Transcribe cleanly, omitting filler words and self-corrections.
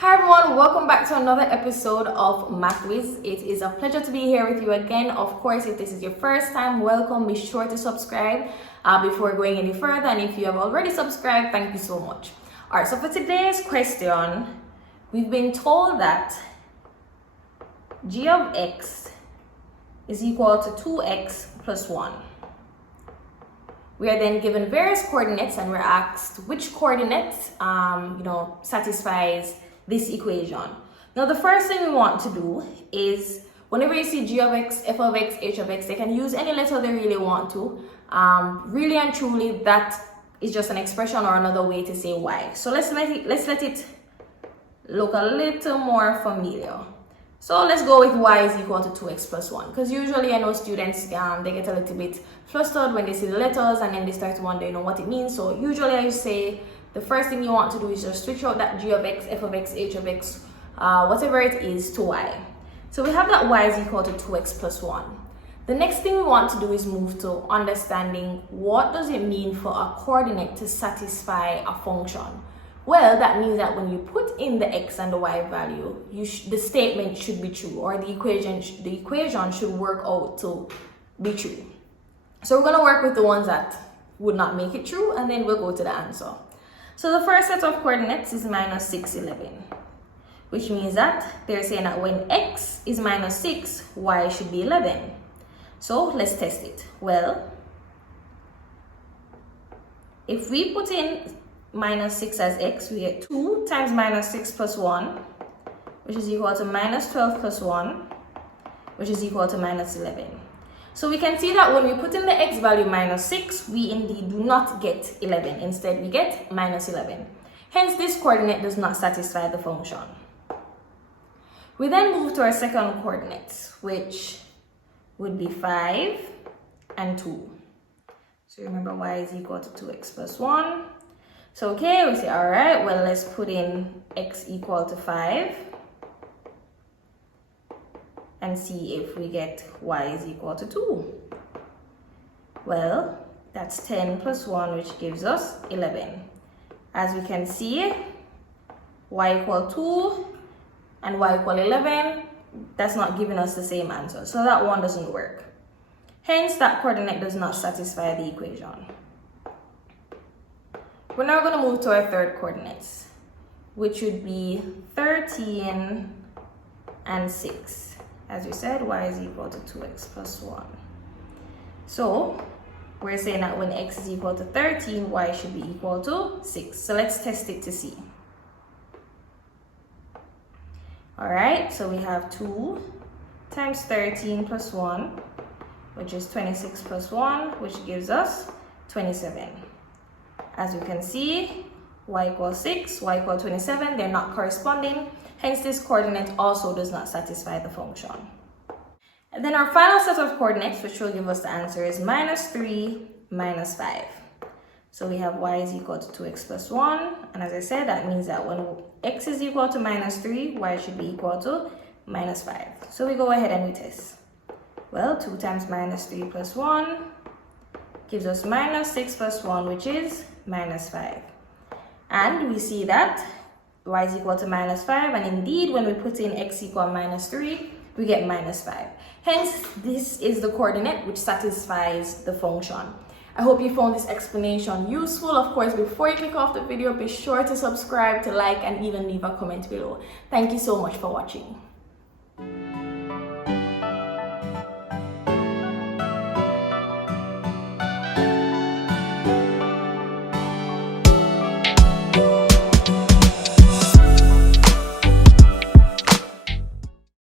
Hi everyone, welcome back to another episode of Math Wiz. It is a pleasure to be here with you again. Of course, if this is your first time, welcome. Be sure to subscribe before going any further. And if you have already subscribed, thank you so much. All right, so for today's question, we've been told that g of x is equal to 2x plus 1. We are then given various coordinates and we're asked which coordinate satisfies this equation. Now the first thing we want to do is whenever you see g of x, f of x, h of x, they can use any letter they really want to. Really and truly, that is just an expression or another way to say y. So let's let it look a little more familiar. So let's go with y is equal to 2x plus 1, because usually I know students they get a little bit flustered when they see the letters and then they start to wonder what it means. So usually I say the first thing you want to do is just switch out that g of x, f of x, h of x, whatever it is, to y. So we have that y is equal to 2x plus 1. The next thing we want to do is move to understanding what does it mean for a coordinate to satisfy a function. Well, that means that when you put in the x and the y value, the statement should be true, or the equation should work out to be true. So we're going to work with the ones that would not make it true, and then we'll go to the answer. So the first set of coordinates is minus 6, 11, which means that they're saying that when x is minus 6, y should be 11. So let's test it. Well, if we put in minus 6 as x, we get 2 times minus 6 plus 1, which is equal to minus 12 plus 1, which is equal to minus 11. So we can see that when we put in the x value minus 6, we indeed do not get 11. Instead, we get minus 11. Hence, this coordinate does not satisfy the function. We then move to our second coordinate, which would be 5 and 2. So remember, y is equal to 2x plus 1. So, okay, we say, all right, well, let's put in x equal to 5 and see if we get y is equal to 2. Well, that's 10 plus 1, which gives us 11. As we can see, y equal 2 and y equal 11, that's not giving us the same answer. So that one doesn't work. Hence, that coordinate does not satisfy the equation. We're now going to move to our third coordinates, which would be 13 and 6. As we said, y is equal to 2x plus 1. So we're saying that when x is equal to 13, y should be equal to 6. So let's test it to see. All right, so we have 2 times 13 plus 1, which is 26 plus 1, which gives us 27. As you can see, y equals 6, y equals 27, they're not corresponding. Hence, this coordinate also does not satisfy the function. And then our final set of coordinates, which will give us the answer, is minus 3, minus 5. So we have y is equal to 2x plus 1. And as I said, that means that when x is equal to minus 3, y should be equal to minus 5. So we go ahead and we test. Well, 2 times minus 3 plus 1 gives us minus 6 plus 1, which is minus 5. And we see that y is equal to minus 5, and indeed when we put in x equal minus 3, we get minus 5. Hence, this is the coordinate which satisfies the function. I hope you found this explanation useful. Of course, before you click off the video, be sure to subscribe, to like, and even leave a comment below. Thank you so much for watching.